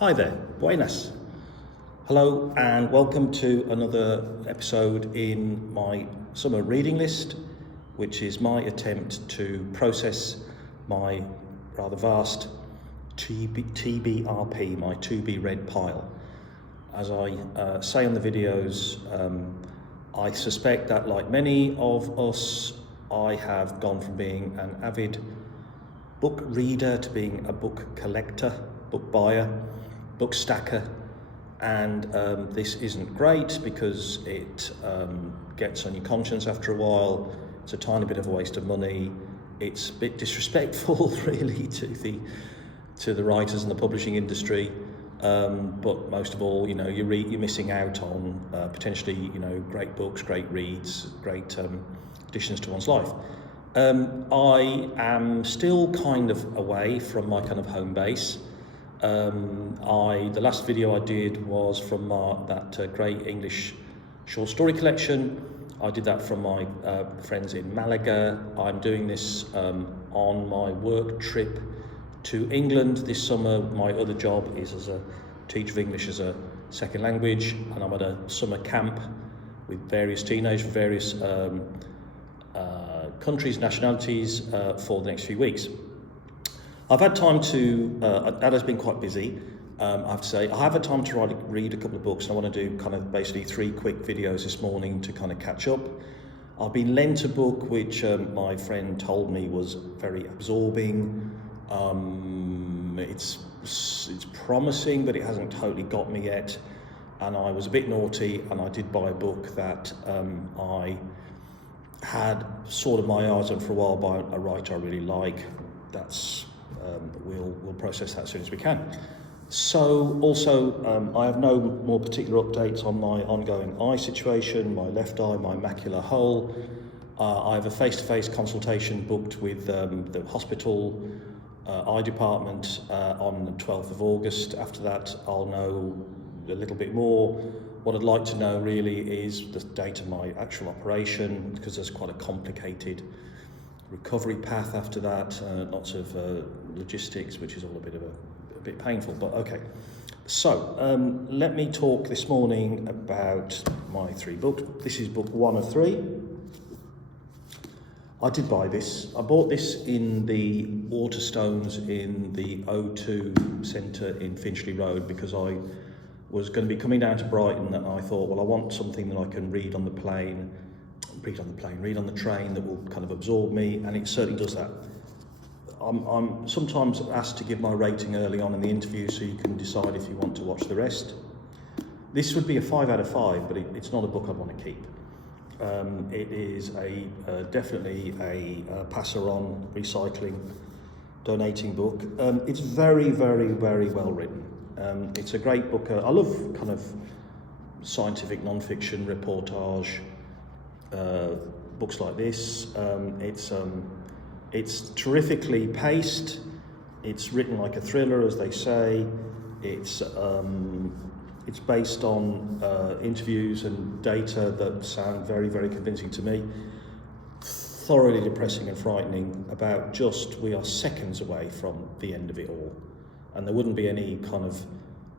Hi there, buenas. Hello and welcome to another episode in my summer reading list, which is my attempt to process my rather vast TBRP, my to be read pile. As I say on the videos, I suspect that like many of us, I have gone from being an avid book reader to being a book collector, book buyer, book stacker, and this isn't great because it gets on your conscience after a while. It's a tiny bit of a waste of money. It's a bit disrespectful really to the writers and the publishing industry, but most of all, you're missing out on potentially great books, great reads, great additions to one's life. I am still kind of away from my kind of home base. The last video I did was from that great English short story collection. I did that from my friends in Malaga. I'm doing this on my work trip to England this summer. My other job is as a teacher of English as a second language, and I'm at a summer camp with various teenagers from various countries, nationalities for the next few weeks. I've had time to, that has been quite busy, I have to say. I have had time to read a couple of books, and I want to do kind of basically 3 quick videos this morning to kind of catch up. I've been lent a book which my friend told me was very absorbing. It's promising, but it hasn't totally got me yet. And I was a bit naughty, and I did buy a book that I had sort of my eyes on for a while by a writer I really like. We'll process that as soon as we can. So also, I have no more particular updates on my ongoing eye situation, my left eye, my macular hole. I have a face-to-face consultation booked with the hospital eye department on the 12th of August. After that, I'll know a little bit more. What I'd like to know really is the date of my actual operation, because there's quite a complicated recovery path after that, lots of logistics, which is all a bit painful, but okay. So let me talk this morning about my 3 books. This is book 1 of 3. I did buy this. I bought this in the Waterstones in the O2 Centre in Finchley Road because I was going to be coming down to Brighton, and I thought, well, I want something that I can read on the train that will kind of absorb me, and it certainly does that. I'm sometimes asked to give my rating early on in the interview so you can decide if you want to watch the rest. This would be a 5 out of 5, but it's not a book I'd want to keep. It is definitely a passer-on, recycling, donating book. It's very, very, very well written. It's a great book. I love kind of scientific non-fiction, reportage, books like this. It's terrifically paced. It's written like a thriller, as they say. It's based on interviews and data that sound very, very convincing to me. Thoroughly depressing and frightening about we are seconds away from the end of it all. And there wouldn't be any kind of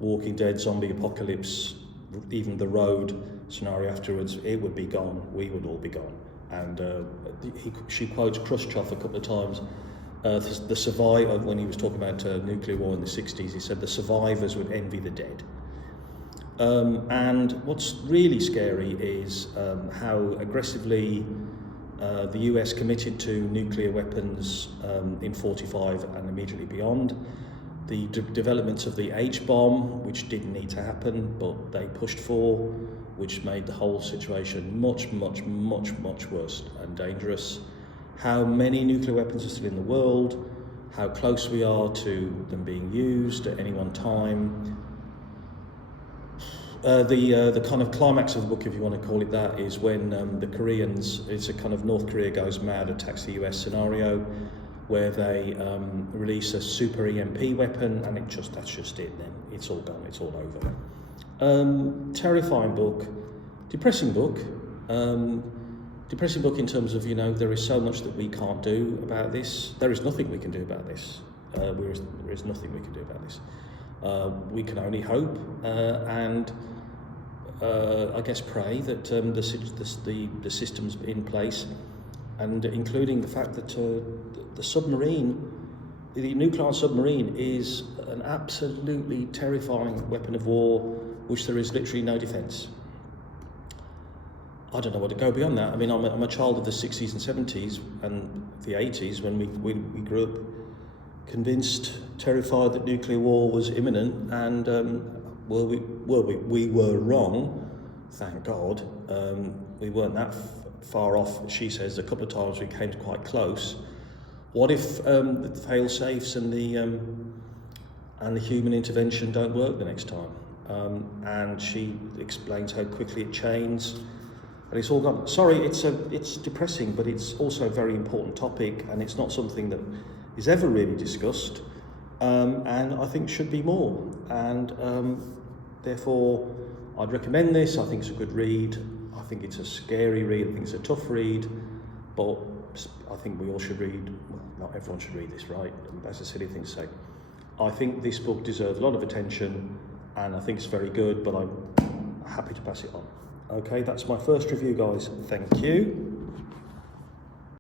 Walking Dead zombie apocalypse, even the road scenario afterwards. It would be gone. We would all be gone. And she quotes Khrushchev a couple of times. The survivor, when he was talking about nuclear war in the 60s, he said the survivors would envy the dead. And what's really scary is how aggressively the US committed to nuclear weapons in 45 and immediately beyond. The development of the H-bomb, which didn't need to happen, but they pushed for, which made the whole situation much, much, much, much worse and dangerous. How many nuclear weapons are still in the world, how close we are to them being used at any one time. The kind of climax of the book, if you want to call it that, is when the Koreans, it's a kind of North Korea goes mad, attacks the US scenario, where they release a super EMP weapon, and that's just it then. It's all gone, it's all over. Terrifying book, depressing book. Depressing book in terms of, there is so much that we can't do about this. There is nothing we can do about this. There is nothing we can do about this. We can only hope and I guess pray that the system's in place, and including the fact that the submarine, the nuclear submarine, is an absolutely terrifying weapon of war, which there is literally no defence. I don't know what to go beyond that. I mean, I'm a child of the 60s and 70s and the 80s when we grew up convinced, terrified that nuclear war was imminent, and we were wrong, thank God. We weren't that far off. She says a couple of times we came quite close. What if the fail-safes and the human intervention don't work the next time? And she explains how quickly it changes, and it's all gone. Sorry, it's depressing, but it's also a very important topic, and it's not something that is ever really discussed, and I think should be more. And therefore, I'd recommend this. I think it's a good read. I think it's a scary read. I think it's a tough read, but I think we all should read. Well, not everyone should read this, right? That's a silly thing to say. I think this book deserves a lot of attention, and I think it's very good, but I'm happy to pass it on. Okay, that's my first review, guys. Thank you.